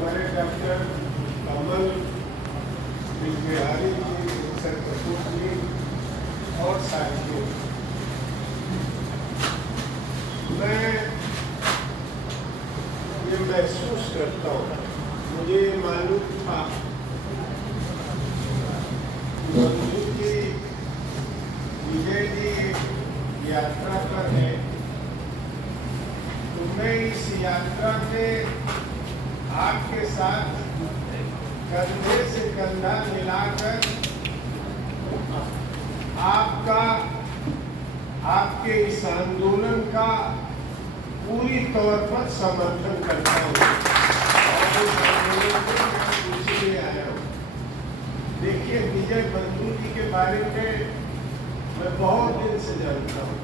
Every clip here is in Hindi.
हमारे डॉक्टर कमल बिहारी जी, सर कपूर जी और साथियों, मैं ये महसूस करता हूँ, मुझे मालूम था बंधु जी विजय जी यात्रा पर है, तो मैं इस यात्रा में आपके साथ कंधे से कंधा मिलाकर आपके इस आंदोलन का पूरी तौर पर समर्थन करता हूँ और इस आंदोलन को मैं इसलिए आया हूँ। देखिए, विजय बंधु जी के बारे में मैं बहुत दिन से जानता हूँ।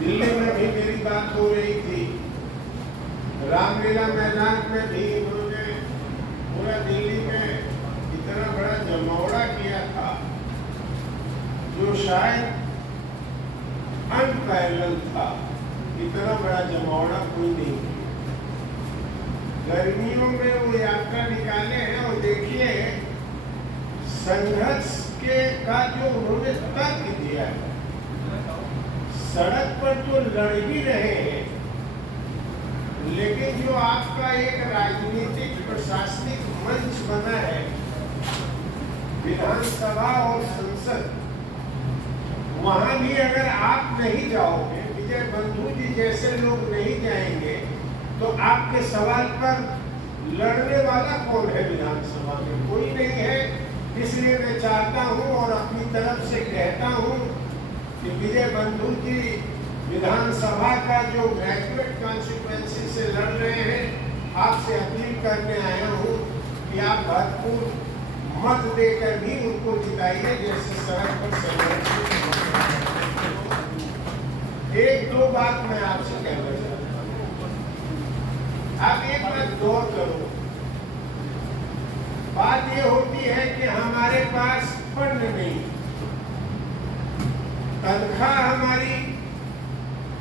दिल्ली में भी मेरी बात हो रही थी, रामलीला मैदान में भी उन्होंने पूरा दिल्ली में इतना बड़ा जमौड़ा किया था जो शायद अनपैरेलल था। इतना बड़ा जमौड़ा कोई नहीं किया। गर्मियों में वो यात्रा निकाले हैं और देखिए संघर्ष का जो उन्होंने तर्क दिया है, सड़क पर तो लड़ ही रहे हैं, लेकिन जो आपका एक राजनीतिक प्रशासनिक मंच बना है, विधानसभा और संसद, वहां भी अगर आप नहीं जाओगे, विजय बंधु जी जैसे लोग नहीं जाएंगे, तो आपके सवाल पर लड़ने वाला कौन है? विधानसभा में कोई नहीं है। इसलिए मैं चाहता हूं और अपनी तरफ से कहता हूं कि विजय बंधु जी विधानसभा का जो ग्रेजुएट कॉन्स्टिट्यूएंसी से लड़ रहे हैं, आपसे अपील करने आया हूं कि आप भरपूर मत देकर भी उनको जिताइए, जैसे सड़क पर संघर्ष। एक दो बात मैं आपसे कहना चाहता हूं, आप एक बात गौर करो। बात ये होती है कि हमारे पास फंड नहीं, तनख्वाह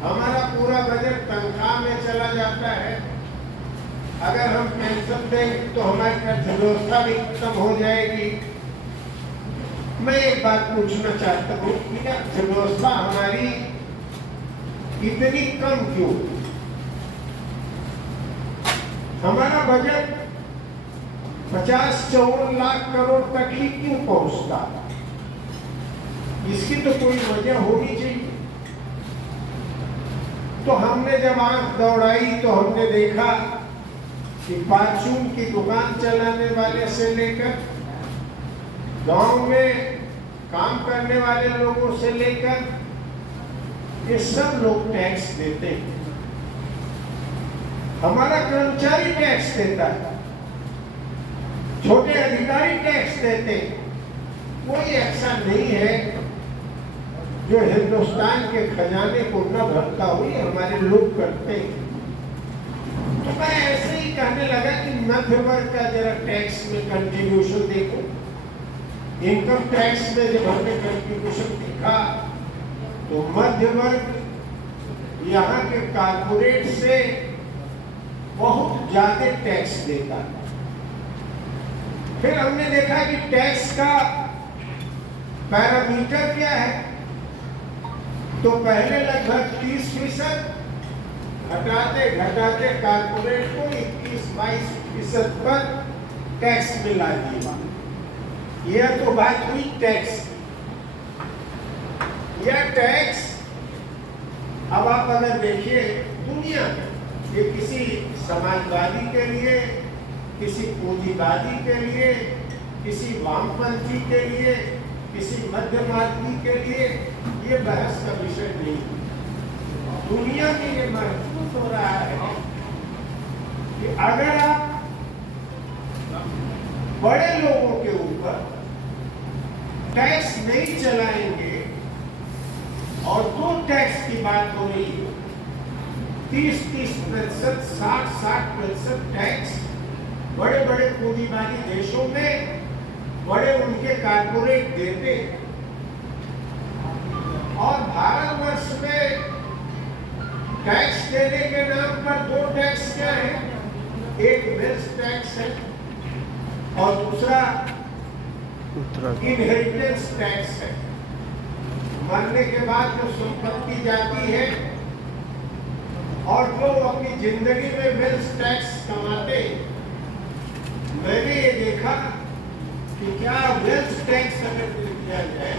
हमारा पूरा बजट तनख्वाह में चला जाता है। अगर हम पेंशन दें तो हमारी अर्थव्यवस्था भी खत्म हो जाएगी। मैं एक बात पूछना चाहता हूँ कि अर्थव्यवस्था हमारी इतनी कम क्यों? हमारा बजट 50-54 लाख करोड़ तक ही क्यों पहुंचता? इसकी तो कोई वजह होनी चाहिए। तो हमने जब आंख दौड़ाई तो हमने देखा कि परचून की दुकान चलाने वाले से लेकर गांव में काम करने वाले लोगों से लेकर ये सब लोग टैक्स देते हैं। हमारा कर्मचारी टैक्स देता है, छोटे अधिकारी टैक्स देते हैं। कोई ऐसा नहीं है जो हिंदुस्तान के खजाने को न भरता हो, ये हमारे लोग करते हैं। तो मैं ऐसे ही कहने लगा कि मध्य वर्ग का जरा टैक्स में कंट्रीब्यूशन देखो। इनकम टैक्स में जब हमने कंट्रीब्यूशन देखा तो मध्य वर्ग यहाँ के कारपोरेट से बहुत ज्यादा टैक्स देता है। फिर हमने देखा कि टैक्स का पैरामीटर क्या है, तो पहले लगभग 30% घटाते घटाते कारपोरेट को 21-22% पर टैक्स मिला दिया। यह तो बात हुई टैक्स की। यह टैक्स अब आप अगर देखिए दुनिया में, ये किसी समाजवादी के लिए, किसी पूंजीवादी के लिए, किसी वामपंथी के लिए, किसी मध्यमार्गी के लिए ये बहस का विषय नहीं। दुनिया में ये महसूस हो रहा है कि अगर आप बड़े लोगों के ऊपर टैक्स नहीं चलाएंगे, और दो टैक्स की बात हो रही है, 30-30%, 60-60% टैक्स बड़े बड़े पूंजीवादी देशों में बड़े उनके कारपोरेट देते, और भारतवर्ष में टैक्स देने के नाम पर दो टैक्स क्या है? एक वेल्थ टैक्स है और दूसरा इनहेरिटेंस टैक्स है। मरने के बाद जो संपत्ति जाती है और जो अपनी जिंदगी में वेल्थ टैक्स कमाते, मैंने ये देखा कि क्या वेल्थ टैक्स अगर दे दिया जाए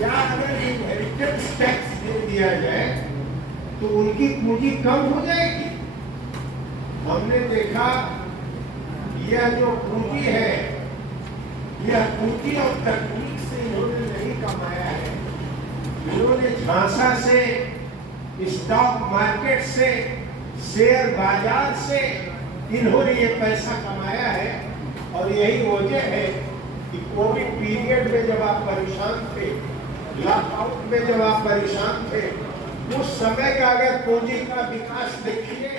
या अगर इनहेरिटेंस टैक्स दे दिया जाए तो उनकी पूंजी कम हो जाएगी। हमने देखा यह जो पूंजी है, यह पूंजी और तकनीक से इन्होंने नहीं कमाया है। इन्होंने झांसा से, स्टॉक मार्केट से, शेयर बाजार से इन्होंने ये पैसा कमाया है। और यही वजह है कि कोविड पीरियड में जब आप परेशान थे, लॉकआउट में जब आप परेशान थे, उस समय का अगर पूंजी का विकास देखिए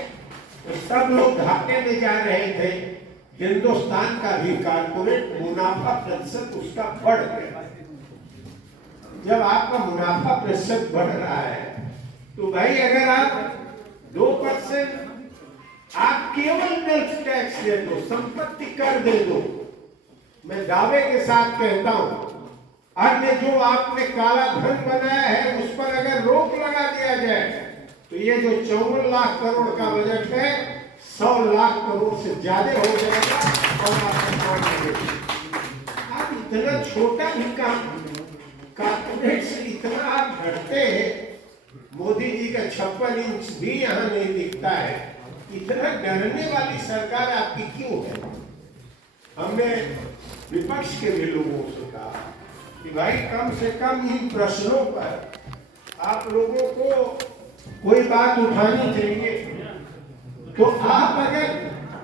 तो सब लोग घाटे में जा रहे थे। हिंदुस्तान का भी कारपोरेट मुनाफा प्रतिशत उसका बढ़ गया। जब आपका मुनाफा प्रतिशत बढ़ रहा है तो भाई अगर आप 2% आप केवल वेल्थ टैक्स दे दो, संपत्ति कर दे दो, मैं दावे के साथ कहता हूं, अन्य जो आपने काला धन बनाया है उस पर अगर रोक लगा दिया जाए तो ये जो 54 लाख करोड़ का बजट है 100 लाख करोड़ से ज्यादा हो जाएगा। और आप इतना छोटा भी काम कारपोरेट से इतना आप घटते हैं। मोदी जी का 56 इंच भी यहाँ नहीं दिखता है। इतना डरने वाली सरकार आपकी क्यों है? हमने विपक्ष के भी लोगों से कहा कि भाई कम से कम इन प्रश्नों पर आप लोगों को कोई बात उठानी चाहिए। तो आप अगर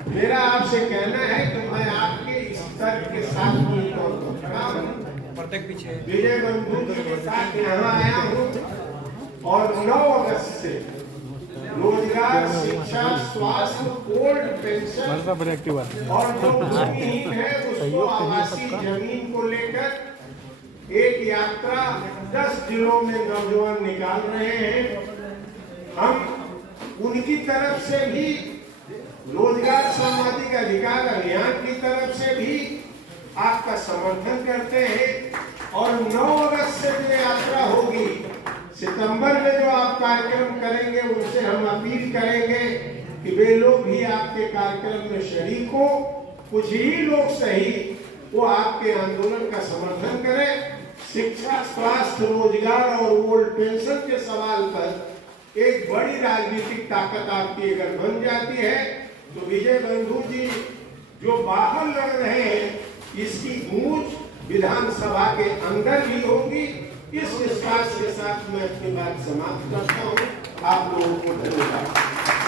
मेरा आपसे कहना है तो मैं आपके इस तर्क के साथ विजय बंधु जी के साथ यहाँ आया हूँ और 9 अगस्त से रोजगार, शिक्षा, स्वास्थ्य, ओल्ड पेंशन और जो भूमिहीन है उसको आवासीय जमीन को लेकर एक यात्रा 10 जिलों में नौजवान निकाल रहे हैं। हम उनकी तरफ से भी रोजगार सामाजिक अधिकार अभियान की तरफ से भी आपका समर्थन करते हैं। और 9 अगस्त से जो यात्रा होगी, सितंबर में जो आप कार्यक्रम करेंगे उनसे हम अपील करेंगे कि वे लोग भी आपके कार्यक्रम में शरीक हो। कुछ ही लोग सही वो आपके आंदोलन का समर्थन करें। शिक्षा, स्वास्थ्य, रोजगार और ओल्ड पेंशन के सवाल पर एक बड़ी राजनीतिक ताकत आपकी अगर बन जाती है तो विजय बंधु जी जो बाहर लड़ रहे हैं इसकी गूंज विधानसभा के अंदर भी होगी। इस विश्वास के साथ मैं अपनी बात समाप्त करता हूँ। आप लोगों को धन्यवाद।